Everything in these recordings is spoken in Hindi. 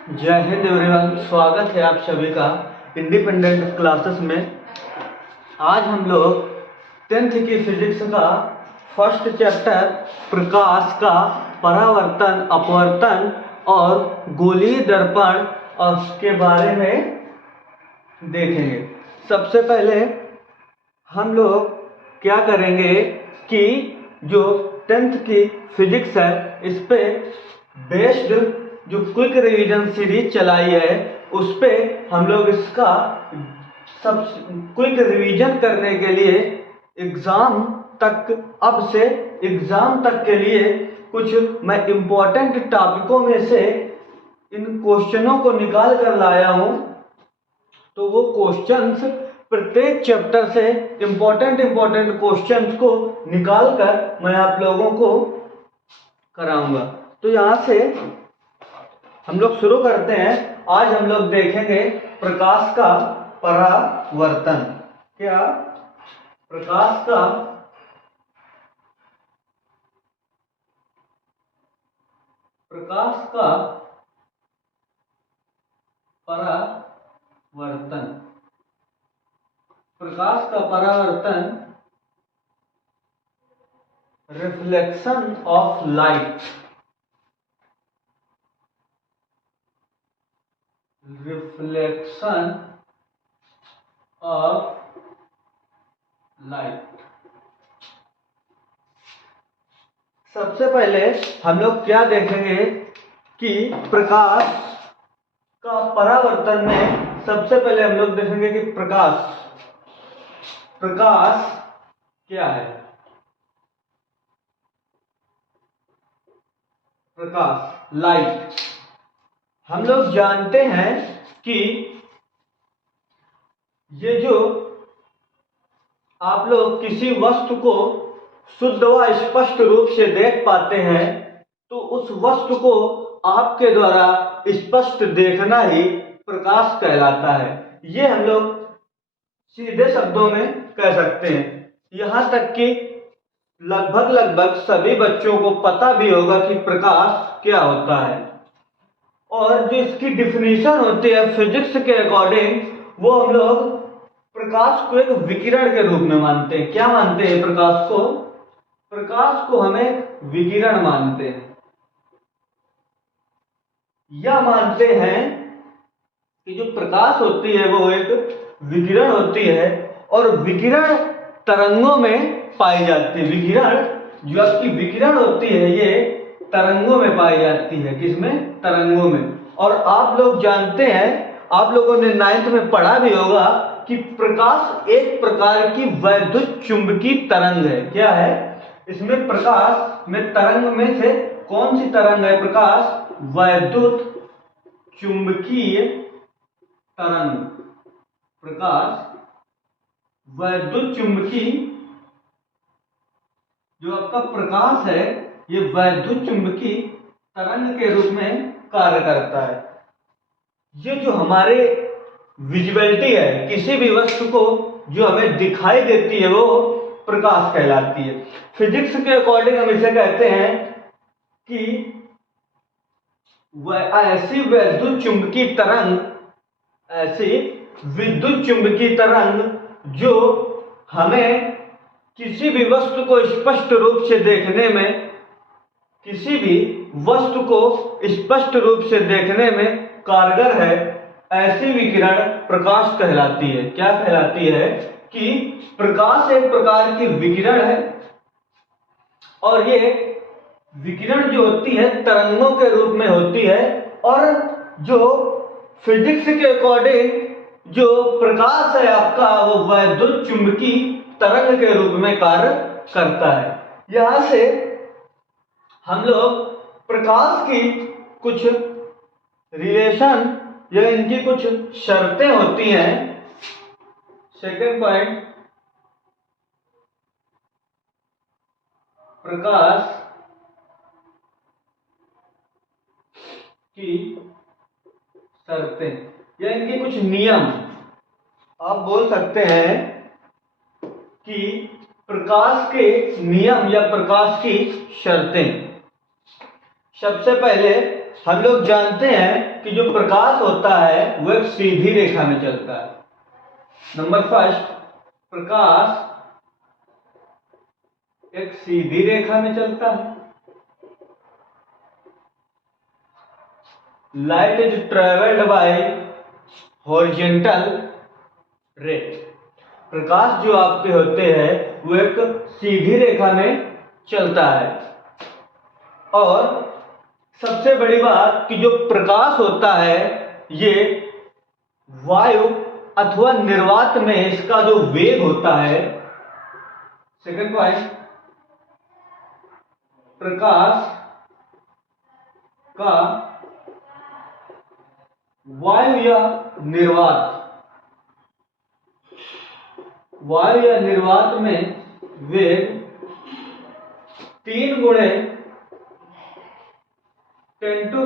जय हिंद एवरीवन, स्वागत है आप सभी का इंडिपेंडेंट क्लासेस में। आज हम लोग 10th की फिजिक्स का फर्स्ट चैप्टर प्रकाश का परावर्तन, अपवर्तन और गोलीय दर्पण और उसके बारे में देखेंगे। सबसे पहले हम लोग क्या करेंगे कि जो 10th की फिजिक्स है इस पे बेस्ड जो क्विक रिवीजन सीरीज चलाई है उस पे हम लोग इसका सब क्विक रिवीजन करने के लिए एग्जाम तक, अब से एग्जाम तक के लिए कुछ मैं इम्पोर्टेंट टॉपिकों में से इन क्वेश्चनों को निकाल कर लाया हूं। तो वो क्वेश्चंस प्रत्येक चैप्टर से इम्पोर्टेंट क्वेश्चंस को निकाल कर मैं आप लोगों को कराऊंगा। तो यहाँ से हम लोग शुरू करते हैं। आज हम लोग देखेंगे प्रकाश का परावर्तन। क्या? प्रकाश का परावर्तन। प्रकाश का परावर्तन, reflection of light. Reflection of light. सबसे पहले हम लोग क्या देखेंगे कि प्रकाश का परावर्तन में सबसे पहले हम लोग देखेंगे कि प्रकाश क्या है। प्रकाश, लाइट। हम लोग जानते हैं कि ये जो आप लोग किसी वस्तु को शुद्ध व स्पष्ट रूप से देख पाते हैं तो उस वस्तु को आपके द्वारा स्पष्ट देखना ही प्रकाश कहलाता है। ये हम लोग सीधे शब्दों में कह सकते हैं। यहां तक कि लगभग सभी बच्चों को पता भी होगा कि प्रकाश क्या होता है। और जो इसकी डिफिनीशन होती है फिजिक्स के अकॉर्डिंग, वो हम लोग प्रकाश को एक विकिरण के रूप में मानते हैं। क्या मानते हैं? प्रकाश को हमें विकिरण मानते हैं। यह मानते हैं कि जो प्रकाश होती है वो एक विकिरण होती है और विकिरण तरंगों में पाई जाती है। विकिरण, जो आपकी विकिरण होती है ये तरंगों में पाई जाती है। किसमें? तरंगों में। और आप लोग जानते हैं, आप लोगों ने 9th में पढ़ा भी होगा कि प्रकाश एक प्रकार की वैद्युत चुंबकीय तरंग है। क्या है? इसमें प्रकाश में तरंग में से कौन सी तरंग है? प्रकाश वैद्युत चुंबकीय तरंग। प्रकाश वैद्युत चुंबकीय, जो आपका प्रकाश है ये वैद्युत चुंबकीय तरंग के रूप में कार्य करता है। ये जो हमारे विजिबिलिटी है, किसी भी वस्तु को जो हमें दिखाई देती है वो प्रकाश कहलाती है। फिजिक्स के अकॉर्डिंग हम इसे कहते हैं कि ऐसी विद्युत चुंबकीय तरंग जो हमें किसी भी वस्तु को स्पष्ट रूप से देखने में कारगर है, ऐसी विकिरण प्रकाश कहलाती है। क्या कहलाती है? कि प्रकाश एक प्रकार की विकिरण है और ये विकिरण जो होती है तरंगों के रूप में होती है। और जो फिजिक्स के अकॉर्डिंग जो प्रकाश है आपका वो वैद्युत चुंबकीय तरंग के रूप में कार्य करता है। यहां से हम लोग प्रकाश की कुछ रिलेशन या इनकी कुछ शर्तें होती हैं। सेकंड पॉइंट, प्रकाश की शर्तें या इनके कुछ नियम। आप बोल सकते हैं कि प्रकाश के नियम या प्रकाश की शर्तें। सबसे पहले हम लोग जानते हैं कि जो प्रकाश होता है वो एक सीधी रेखा में चलता है। नंबर फर्स्ट, प्रकाश एक सीधी रेखा में चलता है। Light is travelled by horizontal रे। प्रकाश जो आपके होते हैं वो एक सीधी रेखा में चलता है। और सबसे बड़ी बात कि जो प्रकाश होता है ये वायु अथवा निर्वात में इसका जो वेग होता है। सेकंड पॉइंट, प्रकाश का वायु या निर्वात में वेग 3 गुणे 10⁻⁸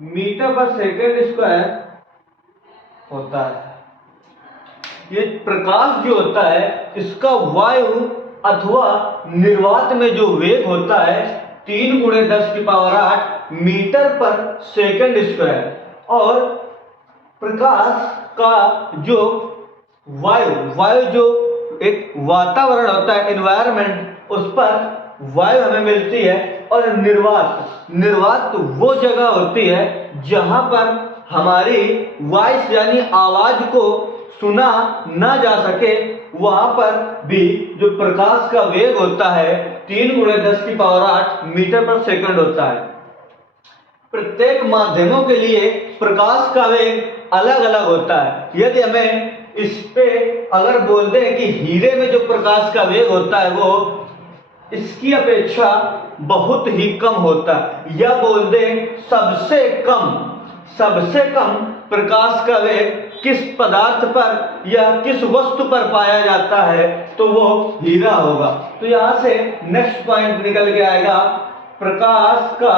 मीटर पर सेकेंड स्क्वायर होता है। ये प्रकाश जो होता है इसका वायु अथवा निर्वात में जो वेग होता है 3 गुणे 10⁸ मीटर पर सेकेंड स्क्वायर। और प्रकाश का जो वायु जो एक वातावरण होता है, एनवायरनमेंट, उस पर वायु हमें मिलती है। और निर्वात वो जगह होती है जहां पर हमारी वॉइस यानी आवाज को सुना ना जा सके। वहां पर भी जो प्रकाश का वेग होता है 3 गुणे 10⁸ मीटर पर सेकंड होता है। प्रत्येक माध्यमों के लिए प्रकाश का वेग अलग अलग होता है। यदि हमें इस पे अगर बोल दें कि हीरे में जो प्रकाश का वेग होता है वो इसकी अपेक्षा बहुत ही कम होता है, या बोल दें सबसे कम प्रकाश का वेग किस पदार्थ पर या किस वस्तु पर पाया जाता है तो वो हीरा होगा। तो यहां से नेक्स्ट पॉइंट निकल के आएगा प्रकाश का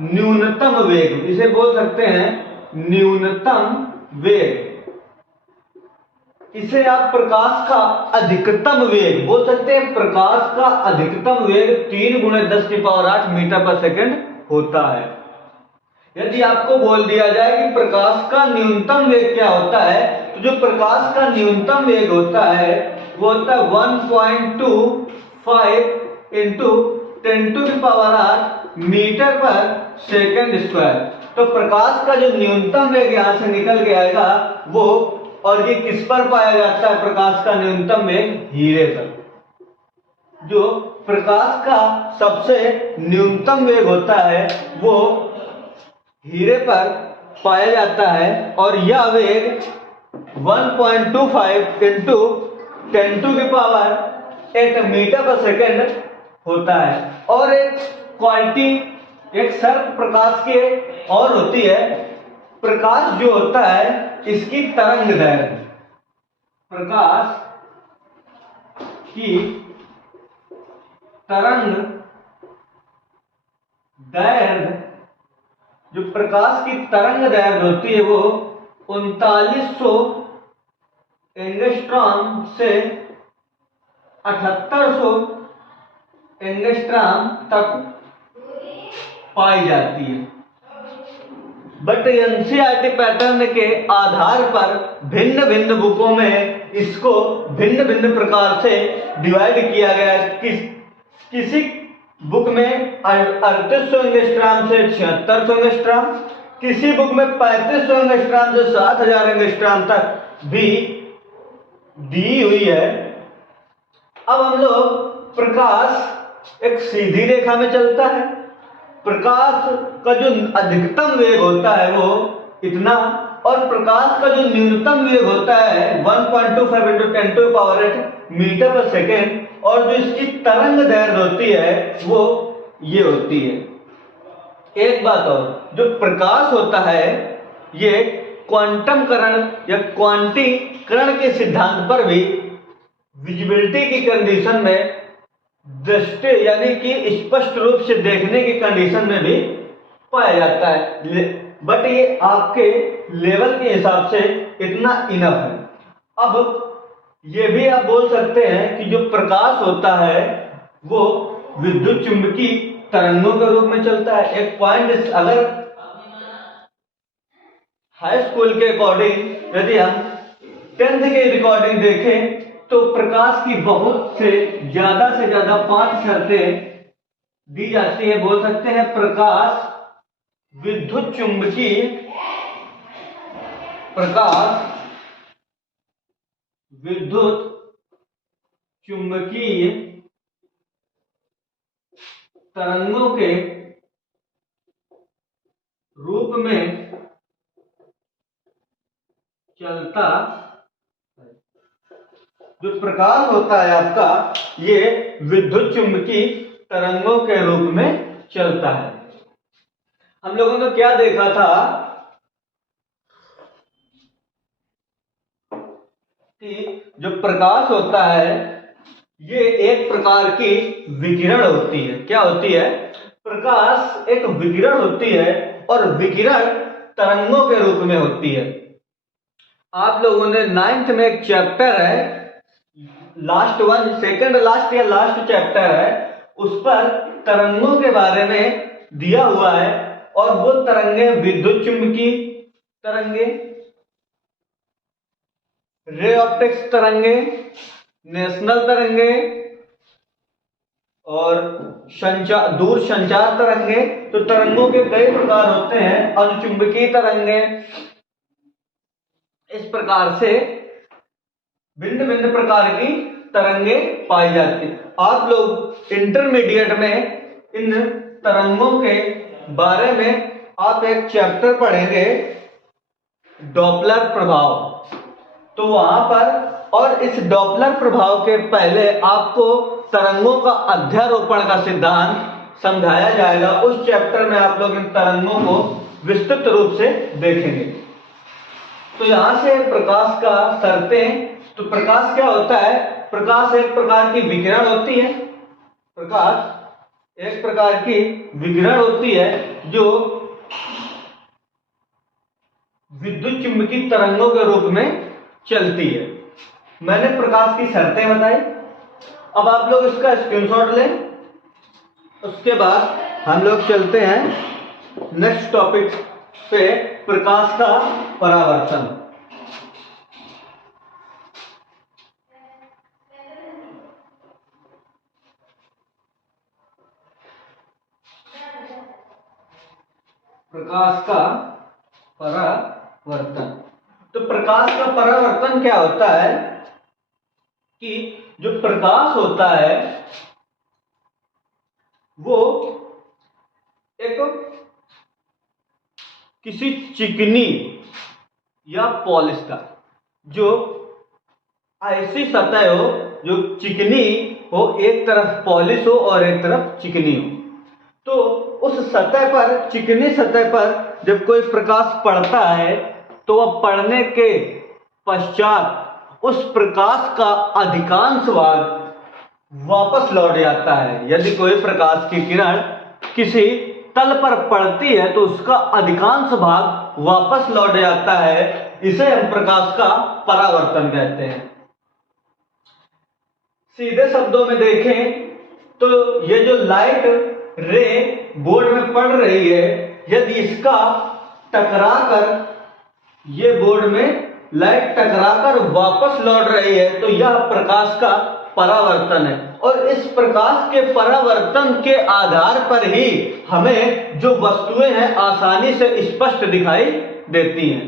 न्यूनतम वेग। इसे बोल सकते हैं न्यूनतम वेग। इसे आप प्रकाश का अधिकतम वेग बोल सकते हैं। प्रकाश का अधिकतम वेग 3 गुणे 10⁸ मीटर पर सेकंड होता है। यदि आपको बोल दिया जाए कि प्रकाश का न्यूनतम वेग क्या होता है, तो जो प्रकाश का न्यूनतम वेग होता है वो होता है 1.25 इंटू 10⁸ मीटर पर सेकंड स्क्वायर। तो प्रकाश का जो न्यूनतम वेग यहां से निकल के आएगा वो, और ये किस पर पाया जाता है प्रकाश का न्यूनतम वेग? हीरे पर। जो प्रकाश का सबसे न्यूनतम वेग होता है वो हीरे पर पाया जाता है। और यह वेग 1.25 इंटू 10⁸ मीटर पर सेकंड होता है। और एक क्वालिटी, एक शर्त प्रकाश की और होती है, प्रकाश जो होता है इसकी तरंग दैर्घ्य, प्रकाश की तरंग दैर्घ्य, जो प्रकाश की तरंग दैर्घ्य होती है वो 3900 एंगस्ट्रॉम से 7800 एंगस्ट्रॉम तक पाई जाती है। बट एनसीईआरटी पैटर्न के आधार पर भिन्न भिन्न बुकों में इसको भिन्न भिन्न प्रकार से डिवाइड किया गया है। किसी बुक में 3800 एंगस्ट्रॉम से 7600 एंगस्ट्रॉम, किसी बुक में 3500 एंगस्ट्रॉम से 7000 एंगस्ट्रॉम तक भी दी हुई है। अब हम लोग, प्रकाश एक सीधी रेखा में चलता है, प्रकाश का जो अधिकतम वेग होता है वो इतना, और प्रकाश का जो न्यूनतम वेग होता है 1.25 इंटू 10⁸ मीटर पर सेकेंड, और जो इसकी तरंग दैर्घ्य होती है वो ये होती है। एक बात और, जो प्रकाश होता है ये क्वांटम करण या क्वांटीकरण के सिद्धांत पर भी विजिबिलिटी की कंडीशन में, दृष्टि यानी कि स्पष्ट रूप से देखने की कंडीशन में भी पाया जाता है। बट ये आपके लेवल के हिसाब से इतना इनफ है। अब ये भी आप बोल सकते हैं कि जो प्रकाश होता है वो विद्युत चुंबकीय तरंगों के रूप में चलता है। एक पॉइंट, अगर हाई स्कूल के अकॉर्डिंग यदि हम 10th के रिकॉर्डिंग देखें तो प्रकाश की बहुत से ज्यादा 5 शर्तें दी जाती है। बोल सकते हैं प्रकाश विद्युत चुंबकीय तरंगों के रूप में चलता। जो प्रकाश होता है आपका, ये विद्युत चुंबकीय तरंगों के रूप में चलता है। हम लोगों ने क्या देखा था कि जो प्रकाश होता है ये एक प्रकार की विकिरण होती है। क्या होती है? प्रकाश एक विकिरण होती है और विकिरण तरंगों के रूप में होती है। आप लोगों ने 9th में एक चैप्टर है, सेकंड लास्ट चैप्टर है, उस पर तरंगों के बारे में दिया हुआ है। और वो तरंगे विद्युत चुंबकीय तरंगे, रे ऑप्टिक्स तरंगे, नेशनल तरंगे और दूर संचार तरंगे। तो तरंगों के कई प्रकार होते हैं। अनुचुंबकीय तरंगे, इस प्रकार से भिन्न भिन्न प्रकार की तरंगे पाई जाती हैं। आप लोग इंटरमीडिएट में इन तरंगों के बारे में आप एक चैप्टर पढ़ेंगे, डॉपलर प्रभाव। तो वहां पर, और इस डॉपलर प्रभाव के पहले आपको तरंगों का अध्यारोपण का सिद्धांत समझाया जाएगा। उस चैप्टर में आप लोग इन तरंगों को विस्तृत रूप से देखेंगे। तो यहां से प्रकाश का शर्तें। तो प्रकाश क्या होता है? प्रकाश एक प्रकार की विकिरण होती है। प्रकाश एक प्रकार की विकिरण होती है जो विद्युत चुंबकीय तरंगों के रूप में चलती है। मैंने प्रकाश की शर्तें बताई। अब आप लोग इसका स्क्रीनशॉट लें। उसके बाद हम लोग चलते हैं नेक्स्ट टॉपिक पे, प्रकाश का परावर्तन। प्रकाश का परावर्तन। तो प्रकाश का परावर्तन क्या होता है कि जो प्रकाश होता है वो एक किसी चिकनी या पॉलिश का, जो ऐसी सतह हो जो चिकनी हो, एक तरफ पॉलिश हो और एक तरफ चिकनी हो। तो उस सतह पर, चिकनी सतह पर जब कोई प्रकाश पड़ता है तो वह पड़ने के पश्चात उस प्रकाश का अधिकांश भाग वापस लौट जाता है। यदि कोई प्रकाश की किरण किसी तल पर पड़ती है तो उसका अधिकांश भाग वापस लौट जाता है। इसे हम प्रकाश का परावर्तन कहते हैं। सीधे शब्दों में देखें तो ये जो लाइट रे बोर्ड में पड़ रही है, यदि इसका टकराकर, ये बोर्ड में लाइट टकराकर वापस लौट रही है तो यह प्रकाश का परावर्तन है। और इस प्रकाश के परावर्तन के आधार पर ही हमें जो वस्तुएं हैं आसानी से स्पष्ट दिखाई देती हैं।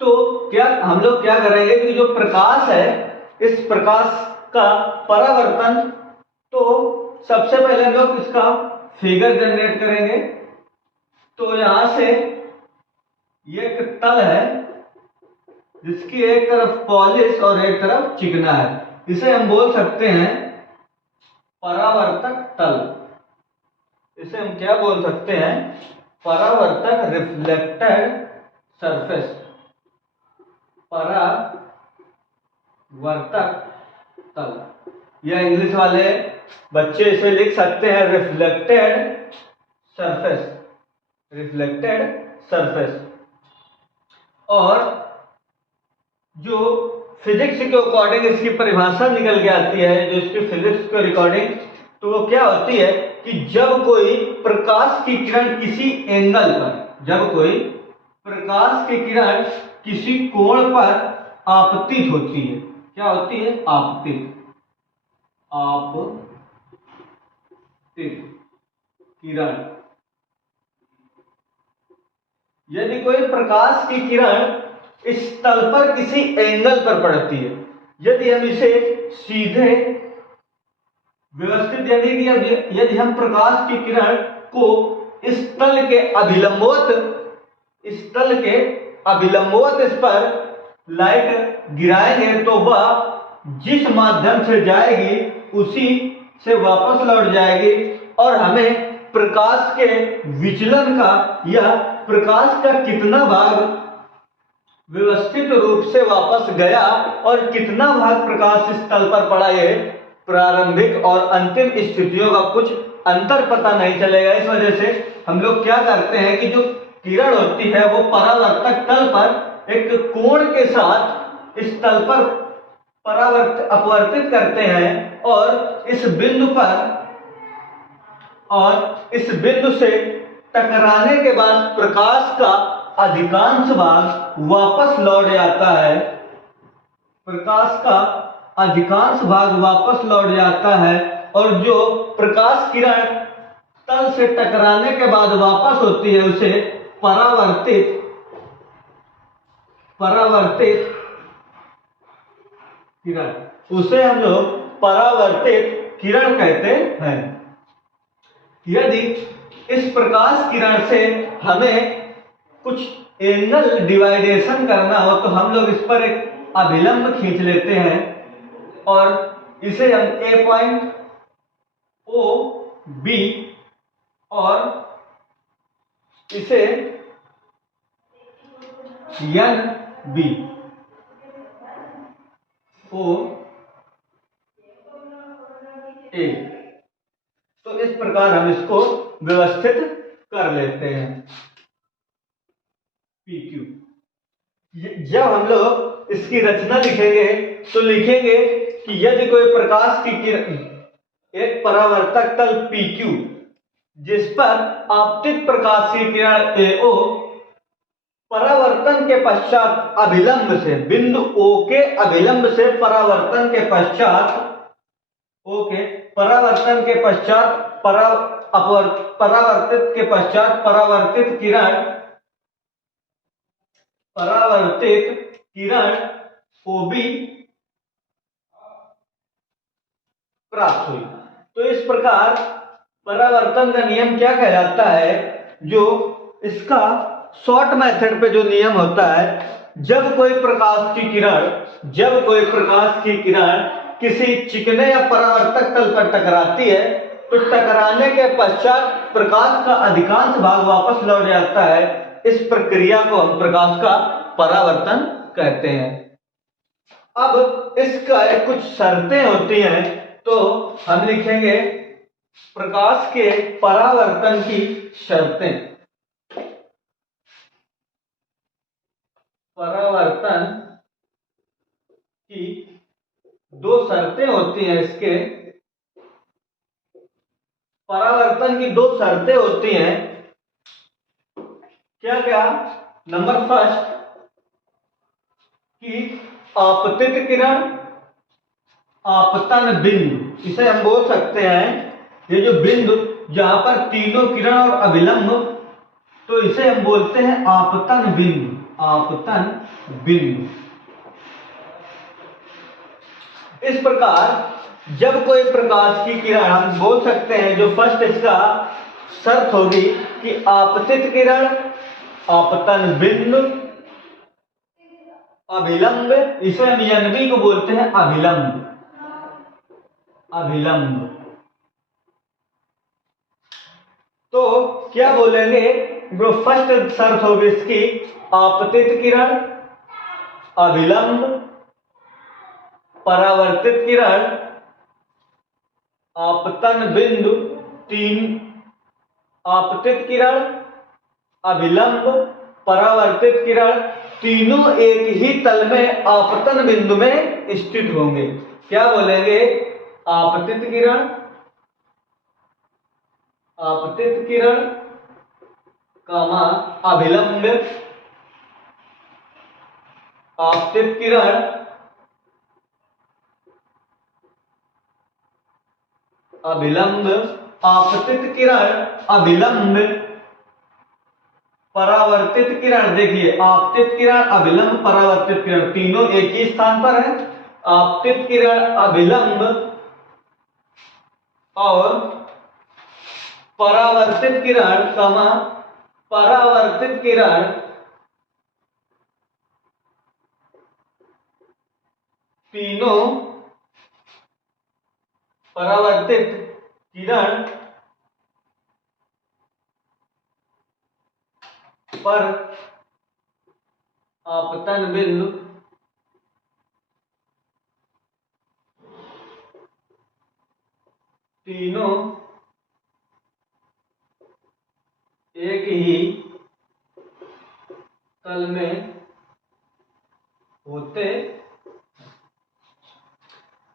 तो क्या हम लोग क्या करेंगे कि जो प्रकाश है, इस प्रकाश का परावर्तन, तो सबसे पहले हम लोग इसका फिगर जनरेट करेंगे। तो यहां से ये एक तल है जिसकी एक तरफ पॉलिश और एक तरफ चिकना है। इसे हम बोल सकते हैं परावर्तक तल। इसे हम क्या बोल सकते हैं? परावर्तक, रिफ्लेक्टेड सरफेस। परावर्तक तल, या इंग्लिश वाले बच्चे इसे लिख सकते हैं रिफ्लेक्टेड सरफेस। Reflected surface. और जो फिजिक्स के अकॉर्डिंग इसकी परिभाषा निकल के आती है, जो इसकी फिजिक्स के रिकॉर्डिंग, तो वो क्या होती है कि जब कोई प्रकाश की किरण किसी एंगल पर, जब कोई प्रकाश की किरण किसी कोण पर आपतित होती है, क्या होती है? आपतित, आपतित किरण। यदि कोई प्रकाश की किरण इस तल पर किसी एंगल पर पड़ती है, यदि हम इसे सीधे व्यवस्थित, यदि हम प्रकाश की किरण को इस तल के अभिलंबवत इस पर लाइट गिराएंगे, तो वह जिस माध्यम से जाएगी उसी से वापस लौट जाएगी और हमें प्रकाश के विचलन का या प्रकाश का कितना भाग व्यवस्थित रूप से वापस गया और कितना भाग प्रकाश इस तल पर पड़ा, ये प्रारंभिक और अंतिम स्थितियों का कुछ अंतर पता नहीं चलेगा। इस वजह से हम लोग क्या करते हैं कि जो किरण होती है वो परावर्तक तल पर एक कोण के साथ इस तल पर अपवर्तित करते हैं और इस बिंदु से टकराने के बाद प्रकाश का अधिकांश भाग वापस लौट जाता है, प्रकाश का अधिकांश भाग वापस लौट जाता है और जो प्रकाश किरण तल से टकराने के बाद वापस होती है उसे परावर्तित किरण, उसे हम लोग परावर्तित किरण कहते हैं। यदि इस प्रकाश किरण से हमें कुछ एंगल डिवाइडेशन करना हो तो हम लोग इस पर एक अभिलंब खींच लेते हैं और इसे हम ए पॉइंट, ओ, बी और इसे एन, बी, ओ, ए, तो इस प्रकार हम इसको व्यवस्थित कर लेते हैं। PQ। जब हम लोग इसकी रचना लिखेंगे तो लिखेंगे कि यदि कोई प्रकाश की किरण एक परावर्तक तल PQ जिस पर आपतित प्रकाश की किरण AO परावर्तन के पश्चात अभिलंब से बिंदु O के अभिलंब से परावर्तन के पश्चात परावर्तित किरण OB प्राप्त हुई। तो इस प्रकार परावर्तन का नियम क्या कहलाता है? जो इसका शॉर्ट मेथड पे जो नियम होता है, जब कोई प्रकाश की किरण किसी चिकने या परावर्तक तल पर टकराती है तो टकराने के पश्चात प्रकाश का अधिकांश भाग वापस लौट जाता है। इस प्रक्रिया को हम प्रकाश का परावर्तन कहते हैं। अब इसका कुछ शर्तें होती हैं, तो हम लिखेंगे प्रकाश के परावर्तन की शर्तें। परावर्तन की दो शर्तें होती हैं, इसके परावर्तन की दो शर्तें होती हैं। क्या क्या? नंबर फर्स्ट कि आपतित किरण आपतन बिंदु, इसे हम बोल सकते हैं, ये जो बिंदु जहां पर तीनों किरण और अभिलंब, तो इसे हम बोलते हैं आपतन बिंदु। इस प्रकार जब कोई प्रकाश की किरण, हम बोल सकते हैं जो फर्स्ट इसका शर्त होगी कि आपतित किरण, आपतन बिंदु, अभिलंब, इसे हम NB को बोलते हैं अभिलंब। तो क्या बोलेंगे? जो फर्स्ट शर्त होगी इसकी, आपतित किरण, अभिलंब, परावर्तित किरण, आपतन बिंदु, तीन आपतित किरण, अभिलंब, परावर्तित किरण तीनों एक ही तल में आपतन बिंदु में स्थित होंगे। क्या बोलेंगे? आपतित किरण, आपतित किरण कामा अभिलंब, आपतित किरण अभिलंब, आपतित किरण अभिलंब, परावर्तित किरण। देखिए आपतित किरण, अभिलंब, परावर्तित किरण तीनों एक ही स्थान पर है। आपतित किरण अभिलंब और परावर्तित किरण कमा परावर्तित किरण तीनों, परावर्तित किरण पर आपतन बिंदु तीनों एक ही तल में होते।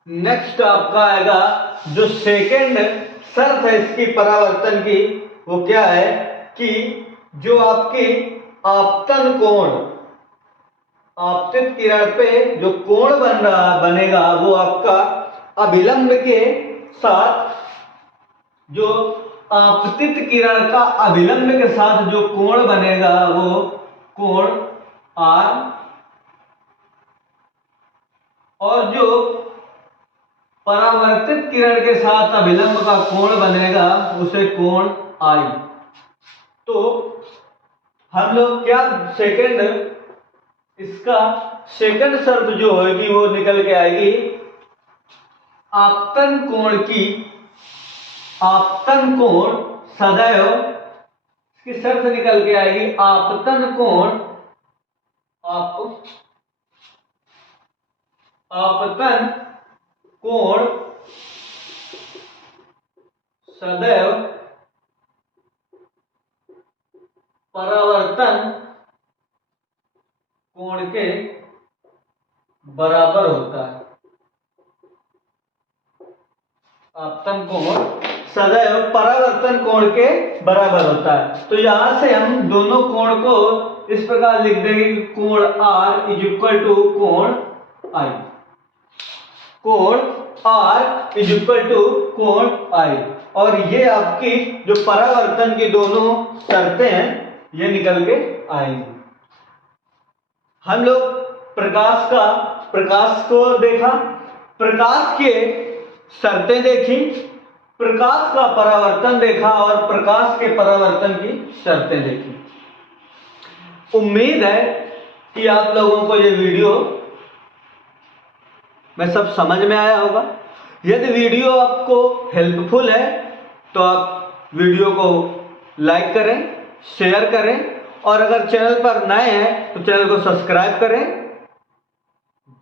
नेक्स्ट आपका आएगा जो सेकेंड शर्त है इसकी परावर्तन की, वो क्या है कि जो आपकी आपतन कोण, आपतित किरण पे जो कोण बनेगा वो आपका अभिलंब के साथ, जो आपतित किरण का अभिलंब के साथ जो कोण बनेगा वो कोण R, और जो परावर्तित किरण के साथ अभिलंब का कोण बनेगा उसे कोण I। तो हम लोग क्या सेकंड, इसका सेकंड शर्त जो होगी वो निकल के आएगी, आपतन कोण की, आपतन कोण सदैव, इसकी शर्त निकल के आएगी आपतन कोण, आपतन कोण सदैव परावर्तन कोण के बराबर होता है। आपतन कोण सदैव परावर्तन कोण के बराबर होता है। तो यहां से हम दोनों कोण को इस प्रकार लिख देंगे, कोण R इज इक्वल टू कोण I, कोण R इज इक्वल टू कोण I। और ये आपकी जो परावर्तन की दोनों शर्तें हैं ये निकल के आएंगी। हम लोग प्रकाश को देखा, प्रकाश के शर्तें देखी, प्रकाश का परावर्तन देखा और प्रकाश के परावर्तन की शर्तें देखी। उम्मीद है कि आप लोगों को ये वीडियो में सब समझ में आया होगा। यदि वीडियो आपको हेल्पफुल है तो आप वीडियो को लाइक करें, शेयर करें, और अगर चैनल पर नए हैं तो चैनल को सब्सक्राइब करें।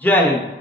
जय हिंद।